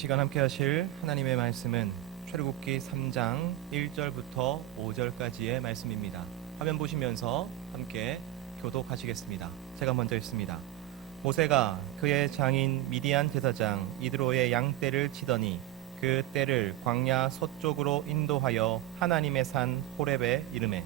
시간 함께 하실 하나님의 말씀은 출애굽기 3장 1절부터 5절까지의 말씀입니다. 화면 보시면서 함께 교독하시겠습니다. 제가 먼저 읽습니다. 모세가 그의 장인 미디안 제사장 이드로의 양떼를 치더니 그 떼를 광야 서쪽으로 인도하여 하나님의 산 호렙에 이르매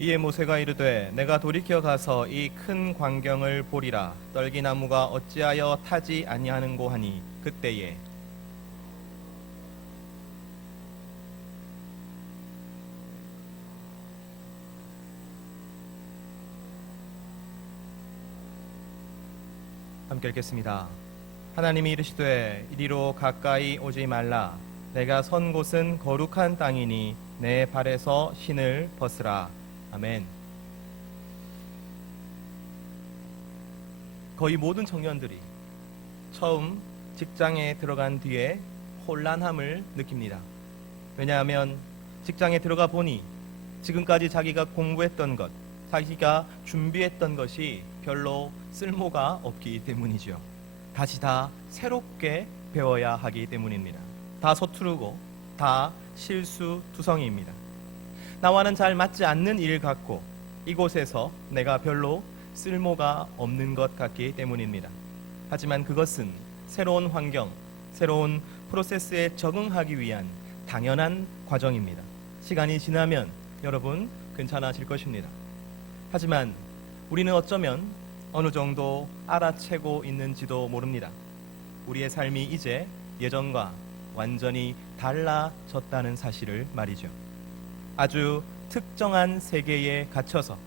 이에 모세가 이르되 내가 돌이켜 가서 이 큰 광경을 보리라. 떨기나무가 어찌하여 타지 아니하는고 하니 그때에 함께 읽겠습니다. 하나님이 이르시되 이리로 가까이 오지 말라. 내가 선 곳은 거룩한 땅이니 내 발에서 신을 벗으라. 아멘. 거의 모든 청년들이 처음 직장에 들어간 뒤에 혼란함을 느낍니다. 왜냐하면 직장에 들어가 보니 지금까지 자기가 공부했던 것, 자기가 준비했던 것이 별로 쓸모가 없기 때문이죠. 다시 다 새롭게 배워야 하기 때문입니다. 다 서투르고 다 실수투성이입니다. 나와는 잘 맞지 않는 일 같고 이곳에서 내가 별로 쓸모가 없는 것 같기 때문입니다. 하지만 그것은 새로운 환경, 새로운 프로세스에 적응하기 위한 당연한 과정입니다. 시간이 지나면 여러분 괜찮아질 것입니다. 하지만 우리는 어쩌면 어느 정도 알아채고 있는지도 모릅니다. 우리의 삶이 이제 예전과 완전히 달라졌다는 사실을 말이죠. 아주 특정한 세계에 갇혀서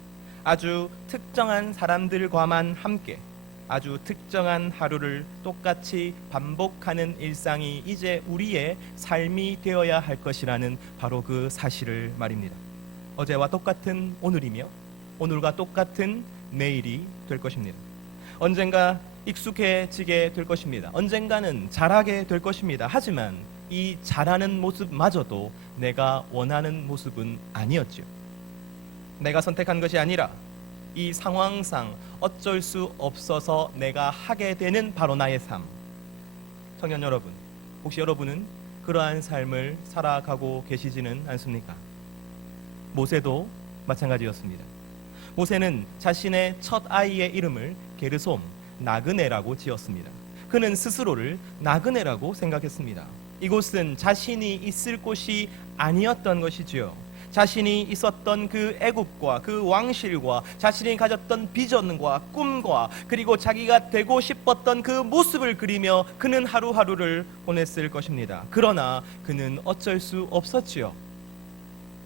아주 특정한 사람들과만 함께 아주 특정한 하루를 똑같이 반복하는 일상이 이제 우리의 삶이 되어야 할 것이라는 바로 그 사실을 말입니다. 어제와 똑같은 오늘이며 오늘과 똑같은 내일이 될 것입니다. 언젠가 익숙해지게 될 것입니다. 언젠가는 잘하게 될 것입니다. 하지만 이 잘하는 모습마저도 내가 원하는 모습은 아니었죠. 내가 선택한 것이 아니라 이 상황상 어쩔 수 없어서 내가 하게 되는 바로 나의 삶. 청년 여러분, 혹시 여러분은 그러한 삶을 살아가고 계시지는 않습니까? 모세도 마찬가지였습니다. 모세는 자신의 첫 아이의 이름을 게르솜, 나그네라고 지었습니다. 그는 스스로를 나그네라고 생각했습니다. 이곳은 자신이 있을 곳이 아니었던 것이지요. 자신이 있었던 그 애굽과 그 왕실과 자신이 가졌던 비전과 꿈과 그리고 자기가 되고 싶었던 그 모습을 그리며 그는 하루하루를 보냈을 것입니다. 그러나 그는 어쩔 수 없었지요.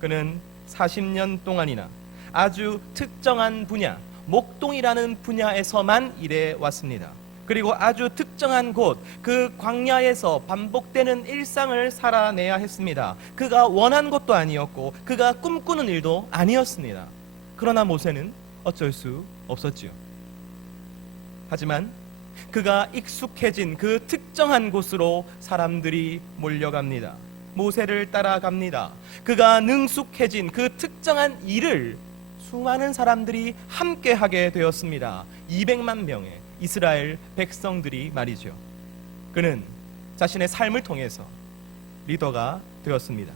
그는 40년 동안이나 아주 특정한 분야, 목동이라는 분야에서만 일해 왔습니다. 그리고 아주 특정한 곳, 그 광야에서 반복되는 일상을 살아내야 했습니다. 그가 원한 것도 아니었고 그가 꿈꾸는 일도 아니었습니다. 그러나 모세는 어쩔 수 없었지요. 하지만 그가 익숙해진 그 특정한 곳으로 사람들이 몰려갑니다. 모세를 따라갑니다. 그가 능숙해진 그 특정한 일을 수많은 사람들이 함께 하게 되었습니다. 200만 명의 이스라엘 백성들이 말이죠. 그는 자신의 삶을 통해서 리더가 되었습니다.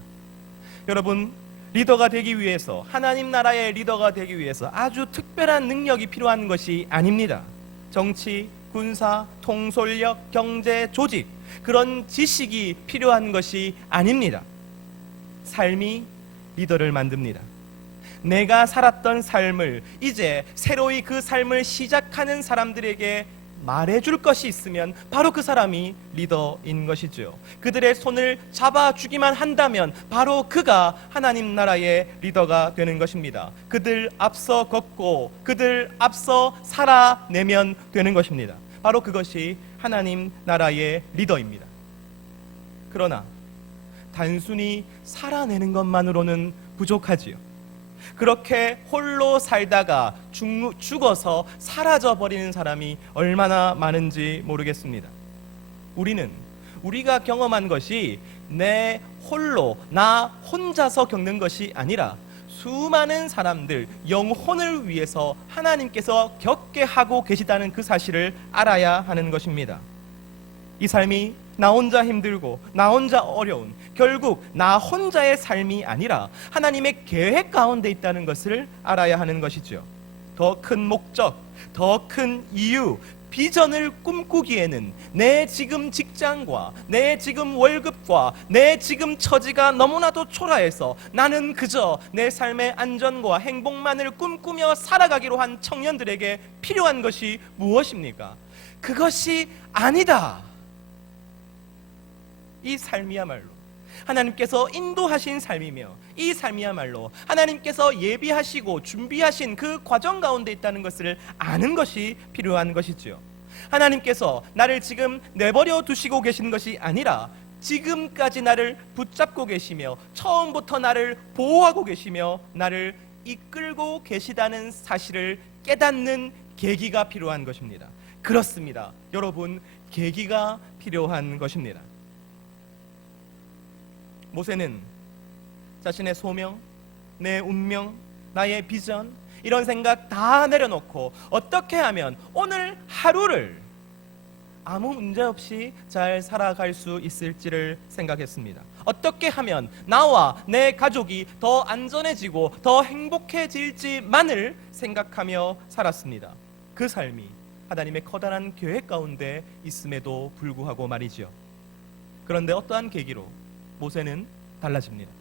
여러분, 리더가 되기 위해서, 하나님 나라의 리더가 되기 위해서 아주 특별한 능력이 필요한 것이 아닙니다. 정치, 군사, 통솔력, 경제, 조직, 그런 지식이 필요한 것이 아닙니다. 삶이 리더를 만듭니다. 내가 살았던 삶을 이제 새로이 그 삶을 시작하는 사람들에게 말해줄 것이 있으면 바로 그 사람이 리더인 것이죠. 그들의 손을 잡아주기만 한다면 바로 그가 하나님 나라의 리더가 되는 것입니다. 그들 앞서 걷고 그들 앞서 살아내면 되는 것입니다. 바로 그것이 하나님 나라의 리더입니다. 그러나 단순히 살아내는 것만으로는 부족하지요. 그렇게 홀로 살다가 죽어서 사라져버리는 사람이 얼마나 많은지 모르겠습니다. 우리가 경험한 것이 내 홀로 나 혼자서 겪는 것이 아니라 수많은 사람들 영혼을 위해서 하나님께서 겪게 하고 계시다는 그 사실을 알아야 하는 것입니다. 이 삶이 나 혼자 힘들고 나 혼자 어려운, 결국 나 혼자의 삶이 아니라 하나님의 계획 가운데 있다는 것을 알아야 하는 것이죠. 더 큰 목적, 더 큰 이유, 비전을 꿈꾸기에는 내 지금 직장과 내 지금 월급과 내 지금 처지가 너무나도 초라해서 나는 그저 내 삶의 안전과 행복만을 꿈꾸며 살아가기로 한 청년들에게 필요한 것이 무엇입니까? 그것이 아니다. 이 삶이야말로 하나님께서 인도하신 삶이며, 이 삶이야말로 하나님께서 예비하시고 준비하신 그 과정 가운데 있다는 것을 아는 것이 필요한 것이지요. 하나님께서 나를 지금 내버려 두시고 계신 것이 아니라 지금까지 나를 붙잡고 계시며 처음부터 나를 보호하고 계시며 나를 이끌고 계시다는 사실을 깨닫는 계기가 필요한 것입니다. 그렇습니다. 여러분, 계기가 필요한 것입니다. 모세는 자신의 소명, 내 운명, 나의 비전, 이런 생각 다 내려놓고 어떻게 하면 오늘 하루를 아무 문제 없이 잘 살아갈 수 있을지를 생각했습니다. 어떻게 하면 나와 내 가족이 더 안전해지고 더 행복해질지만을 생각하며 살았습니다. 그 삶이 하나님의 커다란 계획 가운데 있음에도 불구하고 말이죠. 그런데 어떠한 계기로 모세는 달라집니다.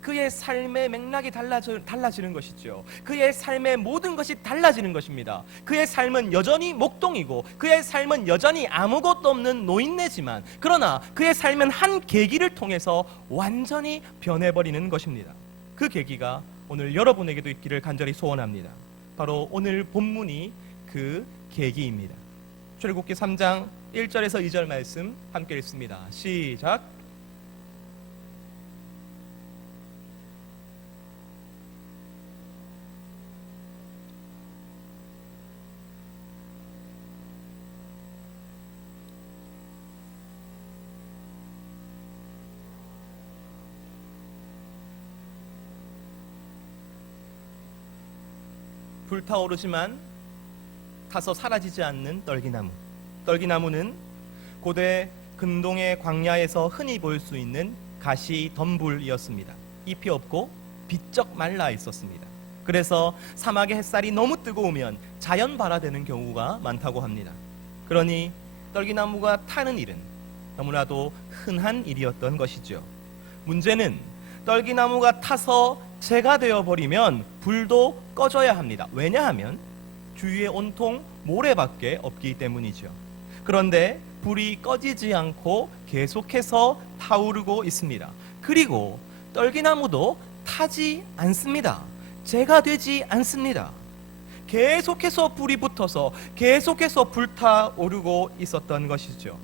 그의 삶의 맥락이 달라지는 것이죠. 그의 삶의 모든 것이 달라지는 것입니다. 그의 삶은 여전히 목동이고 그의 삶은 여전히 아무것도 없는 노인네지만, 그러나 그의 삶은 한 계기를 통해서 완전히 변해버리는 것입니다. 그 계기가 오늘 여러분에게도 있기를 간절히 소원합니다. 바로 오늘 본문이 그 계기입니다. 출애굽기 3장 1절에서 2절 말씀 함께 읽습니다. 시작. 불타오르지만 타서 사라지지 않는 떨기나무. 떨기나무는 고대 근동의 광야에서 흔히 볼 수 있는 가시 덤불이었습니다. 잎이 없고 비쩍 말라 있었습니다. 그래서 사막의 햇살이 너무 뜨거우면 자연 발화되는 경우가 많다고 합니다. 그러니 떨기나무가 타는 일은 너무나도 흔한 일이었던 것이죠. 문제는 떨기나무가 타서 재가 되어버리면 불도 꺼져야 합니다. 왜냐하면 주위에 온통 모래밖에 없기 때문이죠. 그런데 불이 꺼지지 않고 계속해서 타오르고 있습니다. 그리고 떨기나무도 타지 않습니다. 재가 되지 않습니다. 계속해서 불이 붙어서 계속해서 불타오르고 있었던 것이죠.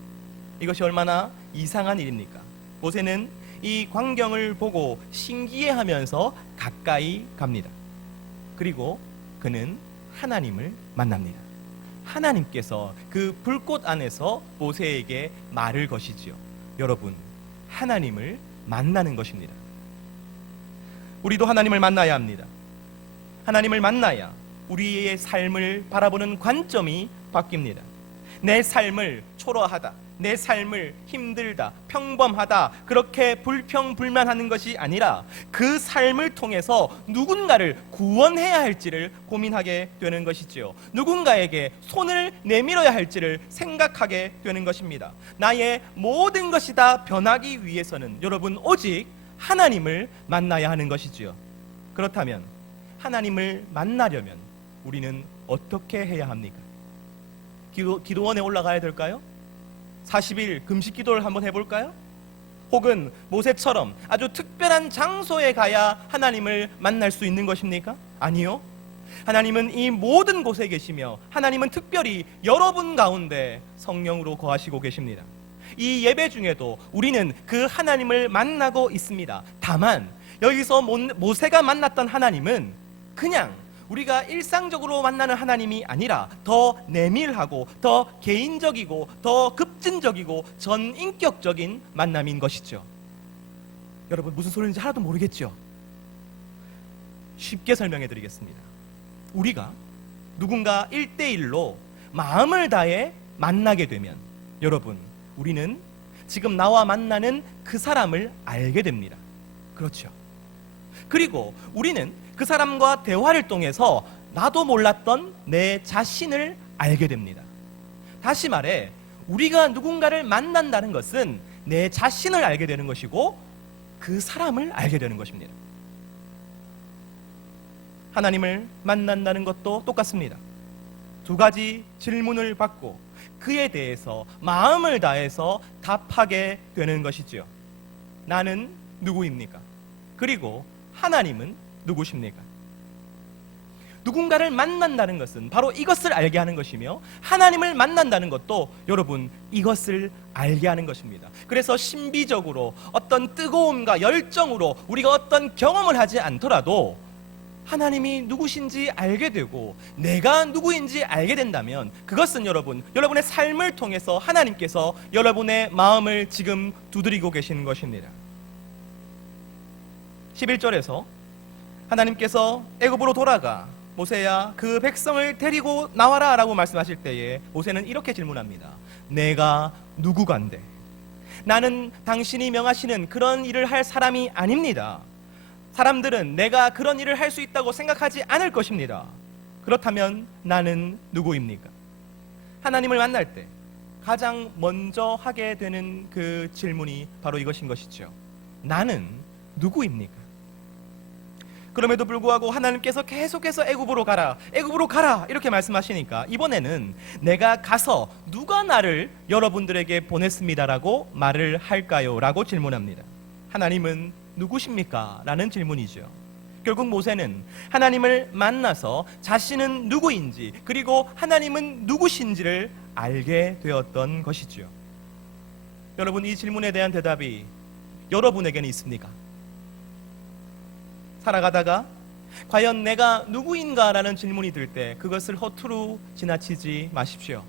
이것이 얼마나 이상한 일입니까? 모세는 이 광경을 보고 신기해하면서 가까이 갑니다. 그리고 그는 하나님을 만납니다. 하나님께서 그 불꽃 안에서 모세에게 말을 거시지요. 여러분, 하나님을 만나는 것입니다. 우리도 하나님을 만나야 합니다. 하나님을 만나야 우리의 삶을 바라보는 관점이 바뀝니다. 내 삶을 초라하다, 내 삶을 힘들다, 평범하다, 그렇게 불평불만하는 것이 아니라 그 삶을 통해서 누군가를 구원해야 할지를 고민하게 되는 것이지요. 누군가에게 손을 내밀어야 할지를 생각하게 되는 것입니다. 나의 모든 것이 다 변하기 위해서는 여러분 오직 하나님을 만나야 하는 것이지요. 그렇다면 하나님을 만나려면 우리는 어떻게 해야 합니까? 기도원에 올라가야 될까요? 40일 금식 기도를 한번 해볼까요? 혹은 모세처럼 아주 특별한 장소에 가야 하나님을 만날 수 있는 것입니까? 아니요. 하나님은 이 모든 곳에 계시며 하나님은 특별히 여러분 가운데 성령으로 거하시고 계십니다. 이 예배 중에도 우리는 그 하나님을 만나고 있습니다. 다만 여기서 모세가 만났던 하나님은 그냥 우리가 일상적으로 만나는 하나님이 아니라 더 내밀하고 더 개인적이고 더 급진적이고 전인격적인 만남인 것이죠. 여러분 무슨 소리인지 하나도 모르겠죠? 쉽게 설명해 드리겠습니다. 우리가 누군가 1대1로 마음을 다해 만나게 되면 여러분, 우리는 지금 나와 만나는 그 사람을 알게 됩니다. 그렇죠? 그리고 우리는 그 사람과 대화를 통해서 나도 몰랐던 내 자신을 알게 됩니다. 다시 말해, 우리가 누군가를 만난다는 것은 내 자신을 알게 되는 것이고 그 사람을 알게 되는 것입니다. 하나님을 만난다는 것도 똑같습니다. 두 가지 질문을 받고 그에 대해서 마음을 다해서 답하게 되는 것이지요. 나는 누구입니까? 그리고 하나님은 누구십니까? 누군가를 만난다는 것은 바로 이것을 알게 하는 것이며 하나님을 만난다는 것도 여러분 이것을 알게 하는 것입니다. 그래서 신비적으로 어떤 뜨거움과 열정으로 우리가 어떤 경험을 하지 않더라도 하나님이 누구신지 알게 되고 내가 누구인지 알게 된다면 그것은 여러분의 삶을 통해서 하나님께서 여러분의 마음을 지금 두드리고 계시는 것입니다. 11절에서 하나님께서 애굽으로 돌아가 모세야 그 백성을 데리고 나와라 라고 말씀하실 때에 모세는 이렇게 질문합니다. 내가 누구간데? 나는 당신이 명하시는 그런 일을 할 사람이 아닙니다. 사람들은 내가 그런 일을 할 수 있다고 생각하지 않을 것입니다. 그렇다면 나는 누구입니까? 하나님을 만날 때 가장 먼저 하게 되는 그 질문이 바로 이것인 것이죠. 나는 누구입니까? 그럼에도 불구하고 하나님께서 계속해서 애굽으로 가라 이렇게 말씀하시니까 이번에는 내가 가서 누가 나를 여러분들에게 보냈습니다라고 말을 할까요? 라고 질문합니다. 하나님은 누구십니까? 라는 질문이죠. 결국 모세는 하나님을 만나서 자신은 누구인지 그리고 하나님은 누구신지를 알게 되었던 것이죠. 여러분, 이 질문에 대한 대답이 여러분에게는 있습니까? 살아가다가 과연 내가 누구인가라는 질문이 들 때 그것을 허투루 지나치지 마십시오.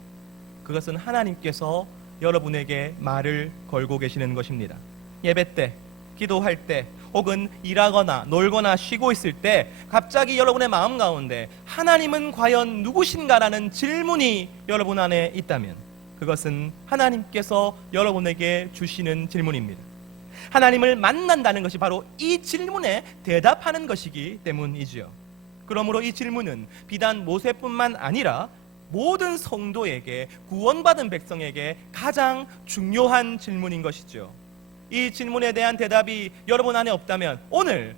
그것은 하나님께서 여러분에게 말을 걸고 계시는 것입니다. 예배 때, 기도할 때, 혹은 일하거나 놀거나 쉬고 있을 때 갑자기 여러분의 마음 가운데 하나님은 과연 누구신가라는 질문이 여러분 안에 있다면 그것은 하나님께서 여러분에게 주시는 질문입니다. 하나님을 만난다는 것이 바로 이 질문에 대답하는 것이기 때문이지요. 그러므로 이 질문은 비단 모세뿐만 아니라 모든 성도에게, 구원받은 백성에게 가장 중요한 질문인 것이죠. 이 질문에 대한 대답이 여러분 안에 없다면 오늘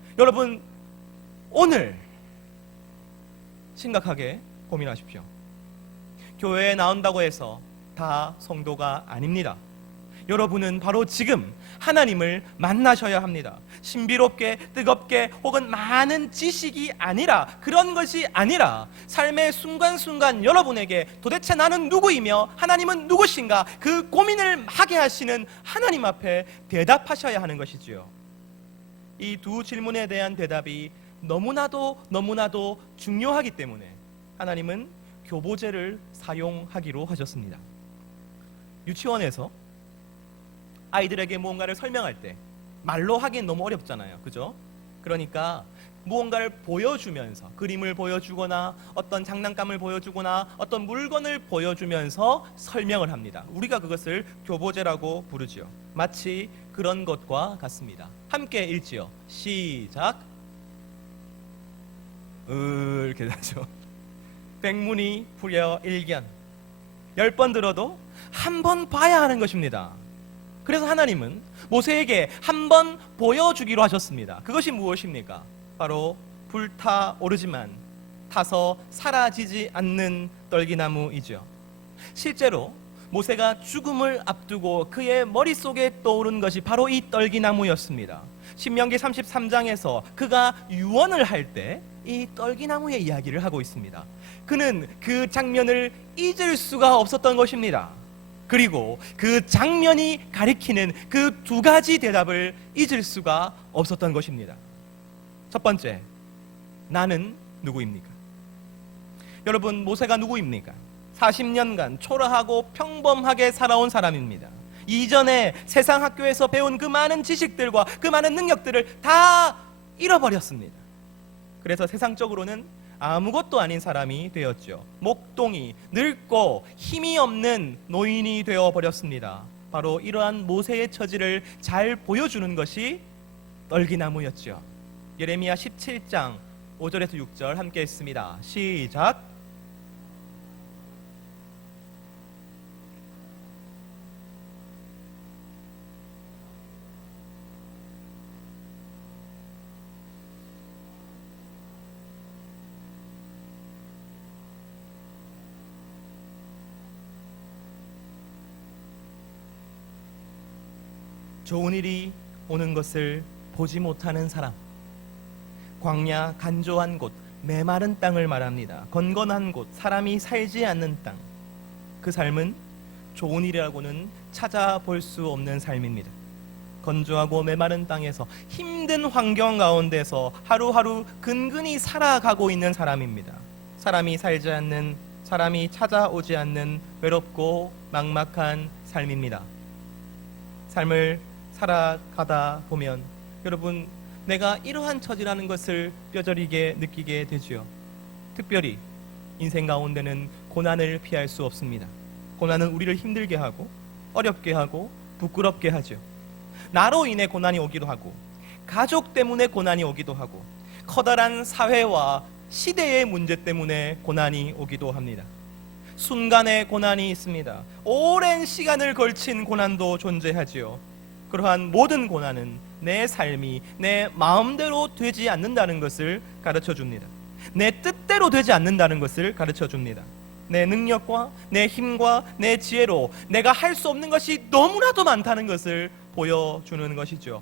심각하게 고민하십시오. 교회에 나온다고 해서 다 성도가 아닙니다. 여러분은 바로 지금 하나님을 만나셔야 합니다. 신비롭게, 뜨겁게, 혹은 많은 지식이 아니라, 그런 것이 아니라 삶의 순간순간 여러분에게 도대체 나는 누구이며 하나님은 누구신가 그 고민을 하게 하시는 하나님 앞에 대답하셔야 하는 것이지요. 이 두 질문에 대한 대답이 너무나도 중요하기 때문에 하나님은 교보제를 사용하기로 하셨습니다. 유치원에서 아이들에게 무언가를 설명할 때 말로 하기엔 너무 어렵잖아요. 그죠? 그러니까 무언가를 보여주면서, 그림을 보여주거나 어떤 장난감을 보여주거나 어떤 물건을 보여주면서 설명을 합니다. 우리가 그것을 교보제라고 부르지요. 마치 그런 것과 같습니다. 함께 읽지요. 시작. 이렇게 하죠. 백문이 불여 일견. 10번 들어도 한 번 봐야 하는 것입니다. 그래서 하나님은 모세에게 한 번 보여주기로 하셨습니다. 그것이 무엇입니까? 바로 불타오르지만 타서 사라지지 않는 떨기나무이죠. 실제로 모세가 죽음을 앞두고 그의 머릿속에 떠오른 것이 바로 이 떨기나무였습니다. 신명기 33장에서 그가 유언을 할 때 이 떨기나무의 이야기를 하고 있습니다. 그는 그 장면을 잊을 수가 없었던 것입니다. 그리고 그 장면이 가리키는 그 두 가지 대답을 잊을 수가 없었던 것입니다. 첫 번째, 나는 누구입니까? 여러분, 모세가 누구입니까? 40년간 초라하고 평범하게 살아온 사람입니다. 이전에 세상 학교에서 배운 그 많은 지식들과 그 많은 능력들을 다 잃어버렸습니다. 그래서 세상적으로는 아무것도 아닌 사람이 되었죠. 목동이, 늙고 힘이 없는 노인이 되어버렸습니다. 바로 이러한 모세의 처지를 잘 보여주는 것이 떨기나무였죠. 예레미야 17장 5절에서 6절 함께 읽습니다. 시작. 좋은 일이 오는 것을 보지 못하는 사람, 광야 간조한 곳, 메마른 땅을 말합니다. 건건한 곳, 사람이 살지 않는 땅, 그 삶은 좋은 일이라고는 찾아볼 수 없는 삶입니다. 건조하고 메마른 땅에서 힘든 환경 가운데서 하루하루 근근히 살아가고 있는 사람입니다. 사람이 살지 않는, 사람이 찾아오지 않는 외롭고 막막한 삶입니다. 삶을 살아가다 보면 여러분, 내가 이러한 처지라는 것을 뼈저리게 느끼게 되지요. 특별히 인생 가운데는 고난을 피할 수 없습니다. 고난은 우리를 힘들게 하고 어렵게 하고 부끄럽게 하죠. 나로 인해 고난이 오기도 하고, 가족 때문에 고난이 오기도 하고, 커다란 사회와 시대의 문제 때문에 고난이 오기도 합니다. 순간의 고난이 있습니다. 오랜 시간을 걸친 고난도 존재하지요. 그러한 모든 고난은 내 삶이 내 마음대로 되지 않는다는 것을 가르쳐 줍니다. 내 뜻대로 되지 않는다는 것을 가르쳐 줍니다. 내 능력과 내 힘과 내 지혜로 내가 할 수 없는 것이 너무나도 많다는 것을 보여주는 것이죠.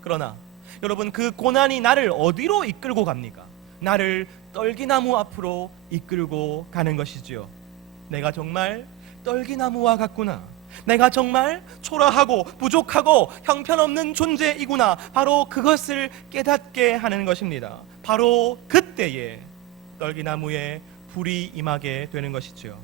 그러나 여러분, 그 고난이 나를 어디로 이끌고 갑니까? 나를 떨기나무 앞으로 이끌고 가는 것이지요. 내가 정말 떨기나무와 같구나. 내가 정말 초라하고 부족하고 형편없는 존재이구나. 바로 그것을 깨닫게 하는 것입니다. 바로 그때에 떨기나무에 불이 임하게 되는 것이죠.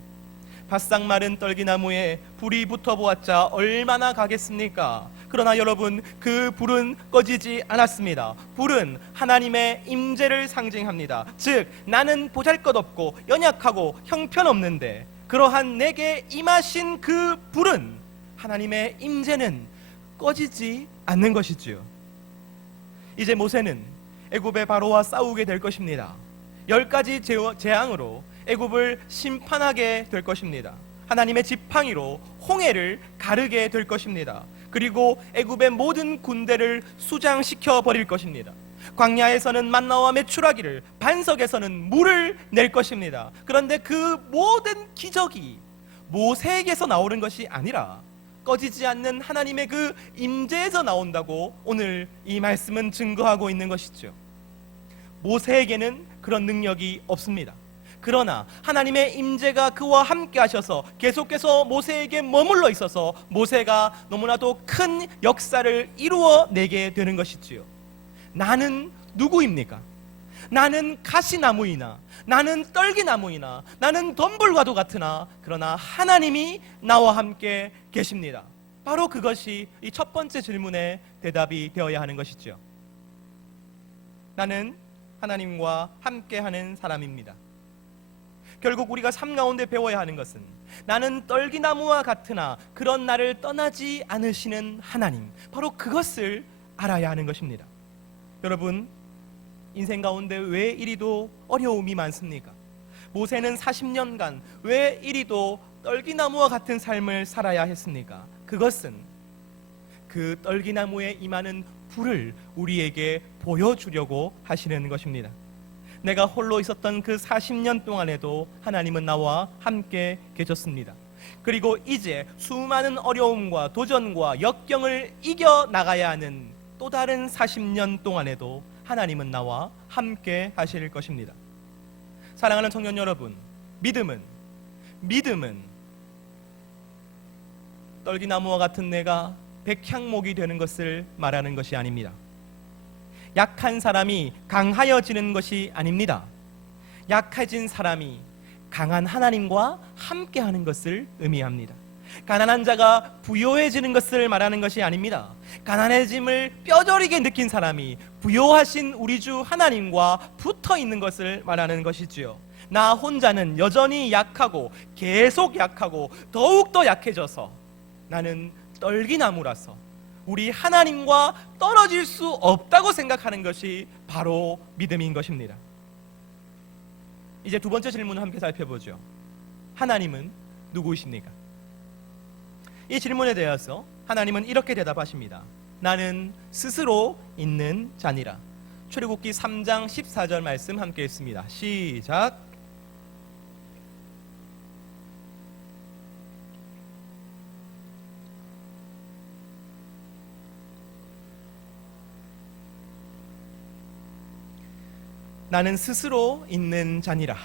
바싹 마른 떨기나무에 불이 붙어보았자 얼마나 가겠습니까? 그러나 여러분, 그 불은 꺼지지 않았습니다. 불은 하나님의 임재를 상징합니다. 즉, 나는 보잘것없고 연약하고 형편없는데 그러한 내게 임하신 그 불은, 하나님의 임재는 꺼지지 않는 것이지요. 이제 모세는 애굽의 바로와 싸우게 될 것입니다. 10가지 재앙으로 애굽을 심판하게 될 것입니다. 하나님의 지팡이로 홍해를 가르게 될 것입니다. 그리고 애굽의 모든 군대를 수장시켜 버릴 것입니다. 광야에서는 만나와 메추라기를, 반석에서는 물을 낼 것입니다. 그런데 그 모든 기적이 모세에게서 나오는 것이 아니라 꺼지지 않는 하나님의 그 임재에서 나온다고 오늘 이 말씀은 증거하고 있는 것이죠. 모세에게는 그런 능력이 없습니다. 그러나 하나님의 임재가 그와 함께 하셔서 계속해서 모세에게 머물러 있어서 모세가 너무나도 큰 역사를 이루어내게 되는 것이지요. 나는 누구입니까? 나는 가시나무이나, 나는 떨기나무이나, 나는 덤불과도 같으나, 그러나 하나님이 나와 함께 계십니다. 바로 그것이 이 첫 번째 질문의 대답이 되어야 하는 것이죠. 나는 하나님과 함께하는 사람입니다. 결국 우리가 삶 가운데 배워야 하는 것은, 나는 떨기나무와 같으나 그런 나를 떠나지 않으시는 하나님, 바로 그것을 알아야 하는 것입니다. 여러분, 인생 가운데 왜 이리도 어려움이 많습니까? 모세는 40년간 왜 이리도 떨기나무와 같은 삶을 살아야 했습니까? 그것은 그 떨기나무에 임하는 불을 우리에게 보여주려고 하시는 것입니다. 내가 홀로 있었던 그 40년 동안에도 하나님은 나와 함께 계셨습니다. 그리고 이제 수많은 어려움과 도전과 역경을 이겨나가야 하는 또 다른 40년 동안에도 하나님은 나와 함께 하실 것입니다. 사랑하는 청년 여러분, 믿음은 떨기나무와 같은 내가 백향목이 되는 것을 말하는 것이 아닙니다. 약한 사람이 강하여지는 것이 아닙니다. 약해진 사람이 강한 하나님과 함께하는 것을 의미합니다. 가난한 자가 부요해지는 것을 말하는 것이 아닙니다. 가난해짐을 뼈저리게 느낀 사람이 부요하신 우리 주 하나님과 붙어 있는 것을 말하는 것이지요. 나 혼자는 여전히 약하고 계속 약하고 더욱더 약해져서 나는 떨기나무라서 우리 하나님과 떨어질 수 없다고 생각하는 것이 바로 믿음인 것입니다. 이제 두 번째 질문을 함께 살펴보죠. 하나님은 누구이십니까? 이 질문에 대해서 하나님은 이렇게 대답하십니다. 나는 스스로 있는 자니라. 출애굽기 3장 14절 말씀 함께 읽습니다. 시작. 나는 스스로 있는 자니라.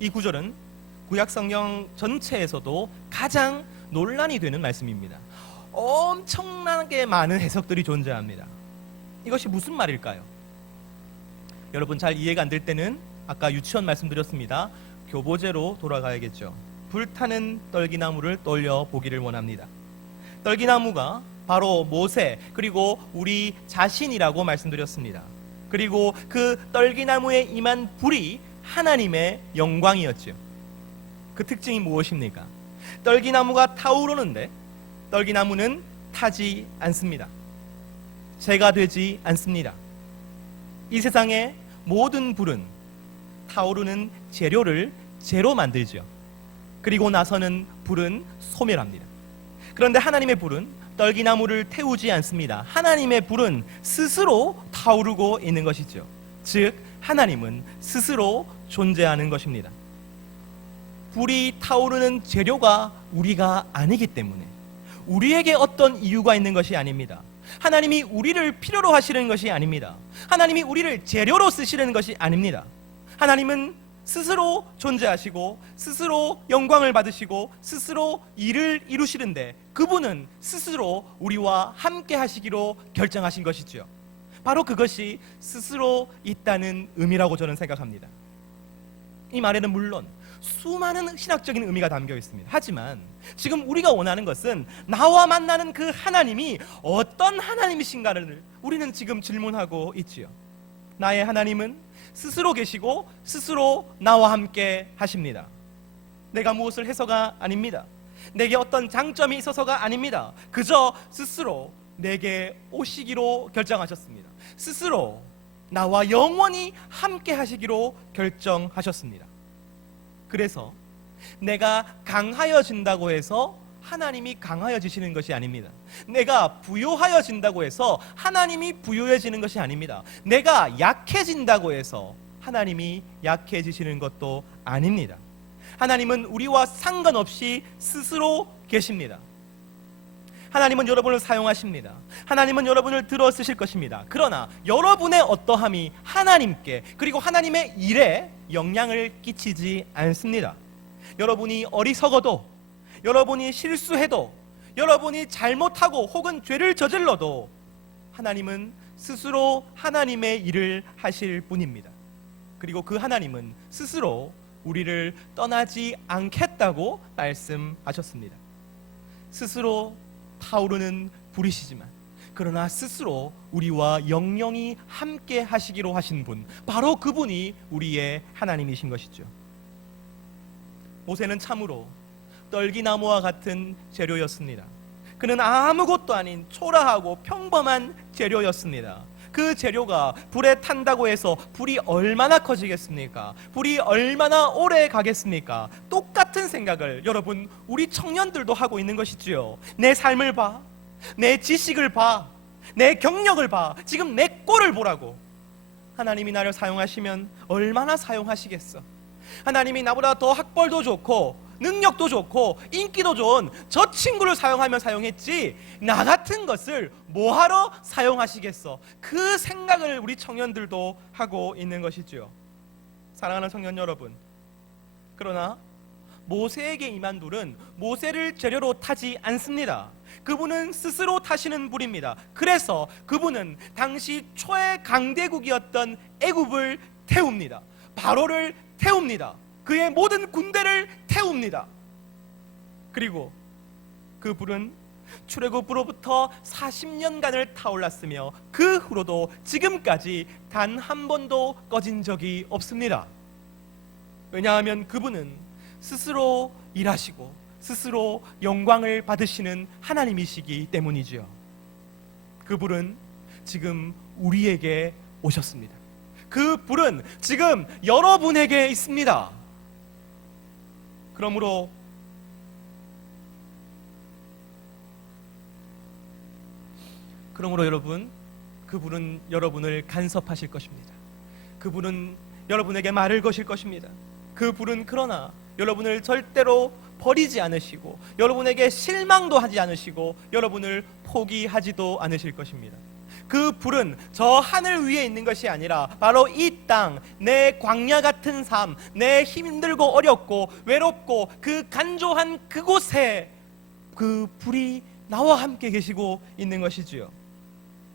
이 구절은 구약 성경 전체에서도 가장 논란이 되는 말씀입니다. 엄청나게 많은 해석들이 존재합니다. 이것이 무슨 말일까요? 여러분 잘 이해가 안 될 때는 아까 유치원 말씀드렸습니다. 교보제로 돌아가야겠죠. 불타는 떨기나무를 떠올려 보기를 원합니다. 떨기나무가 바로 모세 그리고 우리 자신이라고 말씀드렸습니다. 그리고 그 떨기나무에 임한 불이 하나님의 영광이었죠. 그 특징이 무엇입니까? 떨기나무가 타오르는데 떨기나무는 타지 않습니다. 재가 되지 않습니다. 이 세상의 모든 불은 타오르는 재료를 재로 만들죠. 그리고 나서는 불은 소멸합니다. 그런데 하나님의 불은 떨기나무를 태우지 않습니다. 하나님의 불은 스스로 타오르고 있는 것이죠. 즉 하나님은 스스로 존재하는 것입니다. 불이 타오르는 재료가 우리가 아니기 때문에 우리에게 어떤 이유가 있는 것이 아닙니다. 하나님이 우리를 필요로 하시는 것이 아닙니다. 하나님이 우리를 재료로 쓰시는 것이 아닙니다. 하나님은 스스로 존재하시고 스스로 영광을 받으시고 스스로 일을 이루시는데 그분은 스스로 우리와 함께 하시기로 결정하신 것이지요. 바로 그것이 스스로 있다는 의미라고 저는 생각합니다. 이 말에는 물론 수많은 신학적인 의미가 담겨 있습니다. 하지만 지금 우리가 원하는 것은 나와 만나는 그 하나님이 어떤 하나님이신가를 우리는 지금 질문하고 있지요. 나의 하나님은 스스로 계시고 스스로 나와 함께 하십니다. 내가 무엇을 해서가 아닙니다. 내게 어떤 장점이 있어서가 아닙니다. 그저 스스로 내게 오시기로 결정하셨습니다. 스스로 나와 영원히 함께 하시기로 결정하셨습니다. 그래서 내가 강하여진다고 해서 하나님이 강하여지시는 것이 아닙니다. 내가 부요하여진다고 해서 하나님이 부요해지는 것이 아닙니다. 내가 약해진다고 해서 하나님이 약해지시는 것도 아닙니다. 하나님은 우리와 상관없이 스스로 계십니다. 하나님은 여러분을 사용하십니다. 하나님은 여러분을 들어 쓰실 것입니다. 그러나 여러분의 어떠함이 하나님께 그리고 하나님의 일에 영향을 끼치지 않습니다. 여러분이 어리석어도, 여러분이 실수해도, 여러분이 잘못하고 혹은 죄를 저질러도 하나님은 스스로 하나님의 일을 하실 분입니다. 그리고 그 하나님은 스스로 우리를 떠나지 않겠다고 말씀하셨습니다. 스스로 타오르는 불이시지만 그러나 스스로 우리와 영영이 함께 하시기로 하신 분, 바로 그분이 우리의 하나님이신 것이죠. 모세는 참으로 떨기나무와 같은 재료였습니다. 그는 아무것도 아닌 초라하고 평범한 재료였습니다. 그 재료가 불에 탄다고 해서 불이 얼마나 커지겠습니까? 불이 얼마나 오래 가겠습니까? 똑같은 생각을 여러분 우리 청년들도 하고 있는 것이지요. 내 삶을 봐, 내 지식을 봐, 내 경력을 봐, 지금 내 꼴을 보라고. 하나님이 나를 사용하시면 얼마나 사용하시겠어? 하나님이 나보다 더 학벌도 좋고 능력도 좋고 인기도 좋은 저 친구를 사용하면 사용했지 나 같은 것을 뭐하러 사용하시겠어? 그 생각을 우리 청년들도 하고 있는 것이지요. 사랑하는 청년 여러분, 그러나 모세에게 임한 불은 모세를 재료로 타지 않습니다. 그분은 스스로 타시는 불입니다. 그래서 그분은 당시 초의 강대국이었던 애굽을 태웁니다. 바로를 태웁니다. 그의 모든 군대를 태웁니다. 그리고 그 불은 출애굽으로부터 40년간을 타올랐으며 그 후로도 지금까지 단 한 번도 꺼진 적이 없습니다. 왜냐하면 그분은 스스로 일하시고 스스로 영광을 받으시는 하나님이시기 때문이지요. 그 불은 지금 우리에게 오셨습니다. 그 불은 지금 여러분에게 있습니다. 그러므로 여러분, 그 불은 여러분을 간섭하실 것입니다. 그 불은 여러분에게 말을 거실 것입니다. 그 불은 그러나 여러분을 절대로 버리지 않으시고 여러분에게 실망도 하지 않으시고 여러분을 포기하지도 않으실 것입니다. 그 불은 저 하늘 위에 있는 것이 아니라 바로 이 땅, 내 광야 같은 삶, 내 힘들고 어렵고 외롭고 그 간조한 그곳에 그 불이 나와 함께 계시고 있는 것이지요.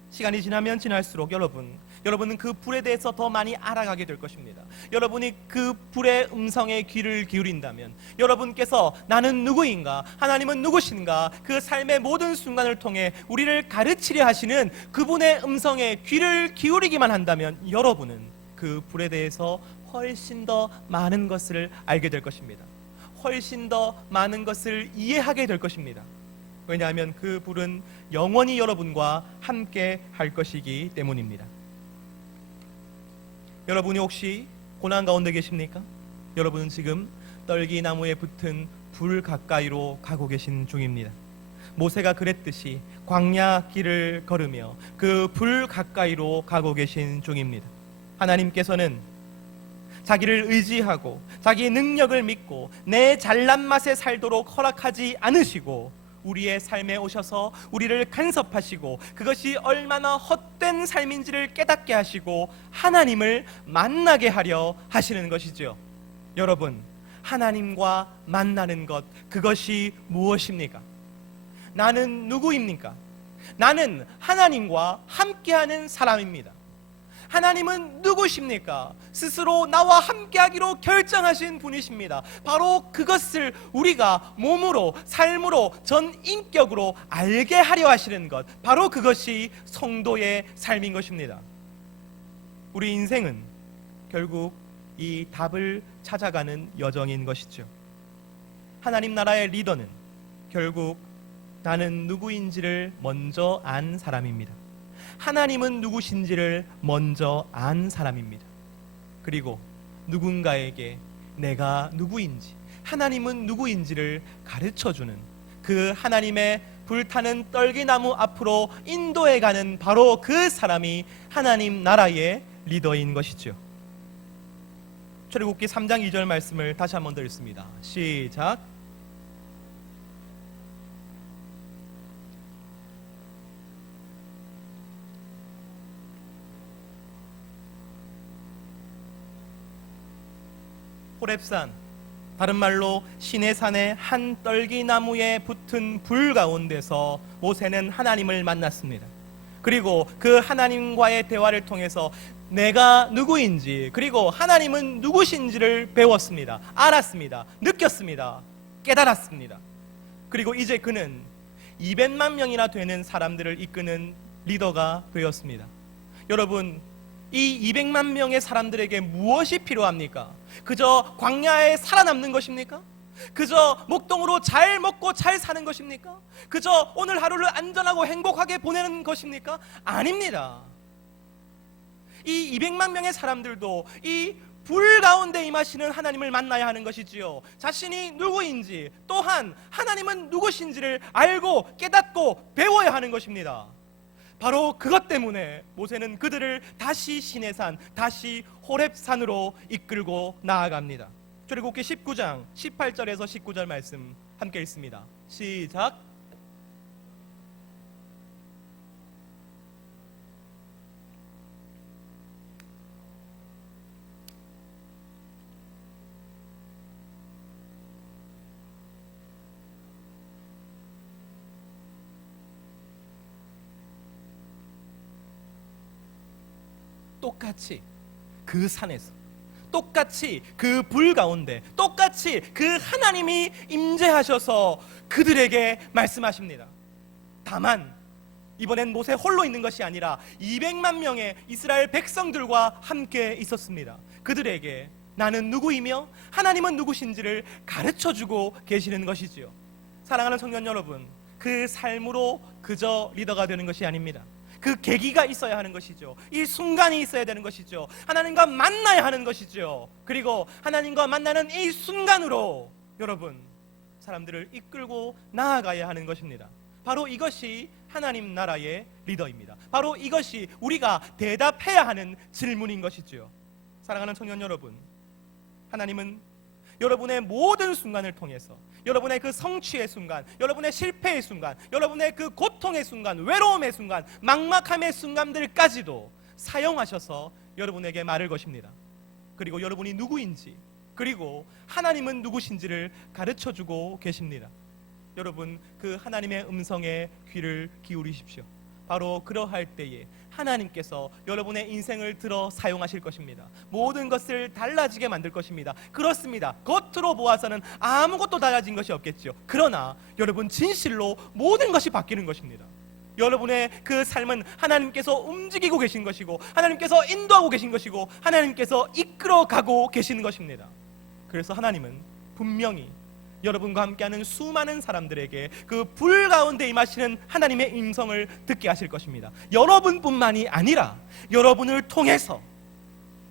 시간이 지나면 지날수록 여러분은 그 불에 대해서 더 많이 알아가게 될 것입니다. 여러분이 그 불의 음성에 귀를 기울인다면 여러분께서 나는 누구인가, 하나님은 누구신가, 그 삶의 모든 순간을 통해 우리를 가르치려 하시는 그분의 음성에 귀를 기울이기만 한다면 여러분은 그 불에 대해서 훨씬 더 많은 것을 알게 될 것입니다. 훨씬 더 많은 것을 이해하게 될 것입니다. 왜냐하면 그 불은 영원히 여러분과 함께 할 것이기 때문입니다. 여러분이 혹시 고난 가운데 계십니까? 여러분은 지금 떨기나무에 붙은 불 가까이로 가고 계신 중입니다. 모세가 그랬듯이 광야 길을 걸으며 그 불 가까이로 가고 계신 중입니다. 하나님께서는 자기를 의지하고 자기의 능력을 믿고 내 잘난 맛에 살도록 허락하지 않으시고 우리의 삶에 오셔서 우리를 간섭하시고 그것이 얼마나 헛된 삶인지를 깨닫게 하시고 하나님을 만나게 하려 하시는 것이죠. 여러분, 하나님과 만나는 것, 그것이 무엇입니까? 나는 누구입니까? 나는 하나님과 함께하는 사람입니다. 하나님은 누구십니까? 스스로 나와 함께하기로 결정하신 분이십니다. 바로 그것을 우리가 몸으로, 삶으로, 전 인격으로 알게 하려 하시는 것, 바로 그것이 성도의 삶인 것입니다. 우리 인생은 결국 이 답을 찾아가는 여정인 것이죠. 하나님 나라의 리더는 결국 나는 누구인지를 먼저 안 사람입니다. 하나님은 누구신지를 먼저 안 사람입니다. 그리고 누군가에게 내가 누구인지, 하나님은 누구인지를 가르쳐주는 그 하나님의 불타는 떨기나무 앞으로 인도해가는 바로 그 사람이 하나님 나라의 리더인 것이죠. 출애굽기 3장 2절 말씀을 다시 한번 더 읽습니다. 시작. 호렙산, 다른 말로 시내산의 한 떨기나무에 붙은 불 가운데서 모세는 하나님을 만났습니다. 그리고 그 하나님과의 대화를 통해서 내가 누구인지, 그리고 하나님은 누구신지를 배웠습니다. 알았습니다. 느꼈습니다. 깨달았습니다. 그리고 이제 그는 200만 명이나 되는 사람들을 이끄는 리더가 되었습니다. 여러분, 이 200만 명의 사람들에게 무엇이 필요합니까? 그저 광야에 살아남는 것입니까? 그저 목동으로 잘 먹고 잘 사는 것입니까? 그저 오늘 하루를 안전하고 행복하게 보내는 것입니까? 아닙니다. 이 200만 명의 사람들도 이 불 가운데 임하시는 하나님을 만나야 하는 것이지요. 자신이 누구인지, 또한 하나님은 누구신지를 알고 깨닫고 배워야 하는 것입니다. 바로 그것 때문에 모세는 그들을 다시 시내산, 다시 호렙산으로 이끌고 나아갑니다. 출애굽기 19장 18절에서 19절 말씀 함께 읽습니다. 시작. 똑같이 그 산에서, 똑같이 그 불 가운데, 똑같이 그 하나님이 임재하셔서 그들에게 말씀하십니다. 다만 이번엔 모세 홀로 있는 것이 아니라 200만 명의 이스라엘 백성들과 함께 있었습니다. 그들에게 나는 누구이며 하나님은 누구신지를 가르쳐주고 계시는 것이지요. 사랑하는 청년 여러분, 그 삶으로 그저 리더가 되는 것이 아닙니다. 그 계기가 있어야 하는 것이죠. 이 순간이 있어야 되는 것이죠. 하나님과 만나야 하는 것이죠. 그리고 하나님과 만나는 이 순간으로 여러분, 사람들을 이끌고 나아가야 하는 것입니다. 바로 이것이 하나님 나라의 리더입니다. 바로 이것이 우리가 대답해야 하는 질문인 것이죠. 사랑하는 청년 여러분, 하나님은 여러분의 모든 순간을 통해서, 여러분의 그 성취의 순간, 여러분의 실패의 순간, 여러분의 그 고통의 순간, 외로움의 순간, 막막함의 순간들까지도 사용하셔서 여러분에게 말을 것입니다. 그리고 여러분이 누구인지, 그리고 하나님은 누구신지를 가르쳐주고 계십니다. 여러분, 그 하나님의 음성에 귀를 기울이십시오. 바로 그러할 때에 하나님께서 여러분의 인생을 들어 사용하실 것입니다. 모든 것을 달라지게 만들 것입니다. 그렇습니다. 겉으로 보아서는 아무것도 달라진 것이 없겠죠. 그러나 여러분, 진실로 모든 것이 바뀌는 것입니다. 여러분의 그 삶은 하나님께서 움직이고 계신 것이고, 하나님께서 인도하고 계신 것이고, 하나님께서 이끌어가고 계시는 것입니다. 그래서 하나님은 분명히 여러분과 함께하는 수많은 사람들에게 그 불 가운데 임하시는 하나님의 음성을 듣게 하실 것입니다. 여러분뿐만이 아니라 여러분을 통해서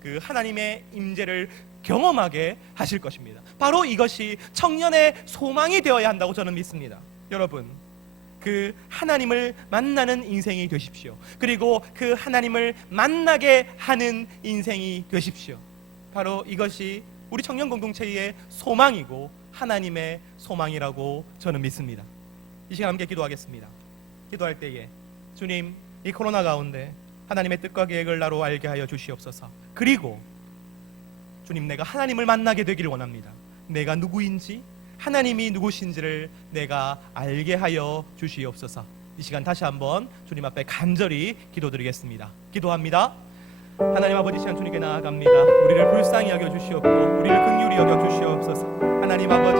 그 하나님의 임재를 경험하게 하실 것입니다. 바로 이것이 청년의 소망이 되어야 한다고 저는 믿습니다. 여러분, 그 하나님을 만나는 인생이 되십시오. 그리고 그 하나님을 만나게 하는 인생이 되십시오. 바로 이것이 우리 청년 공동체의 소망이고 하나님의 소망이라고 저는 믿습니다. 이 시간 함께 기도하겠습니다. 기도할 때에 주님, 이 코로나 가운데 하나님의 뜻과 계획을 나로 알게 하여 주시옵소서. 그리고 주님, 내가 하나님을 만나게 되기를 원합니다. 내가 누구인지, 하나님이 누구신지를 내가 알게 하여 주시옵소서. 이 시간 다시 한번 주님 앞에 간절히 기도드리겠습니다. 기도합니다. 하나님 아버지, 시간 주님께 나아갑니다. 우리를 불쌍히 여겨 주시옵고 우리를 긍휼히 여겨 주시옵소서. 하나님 아버지,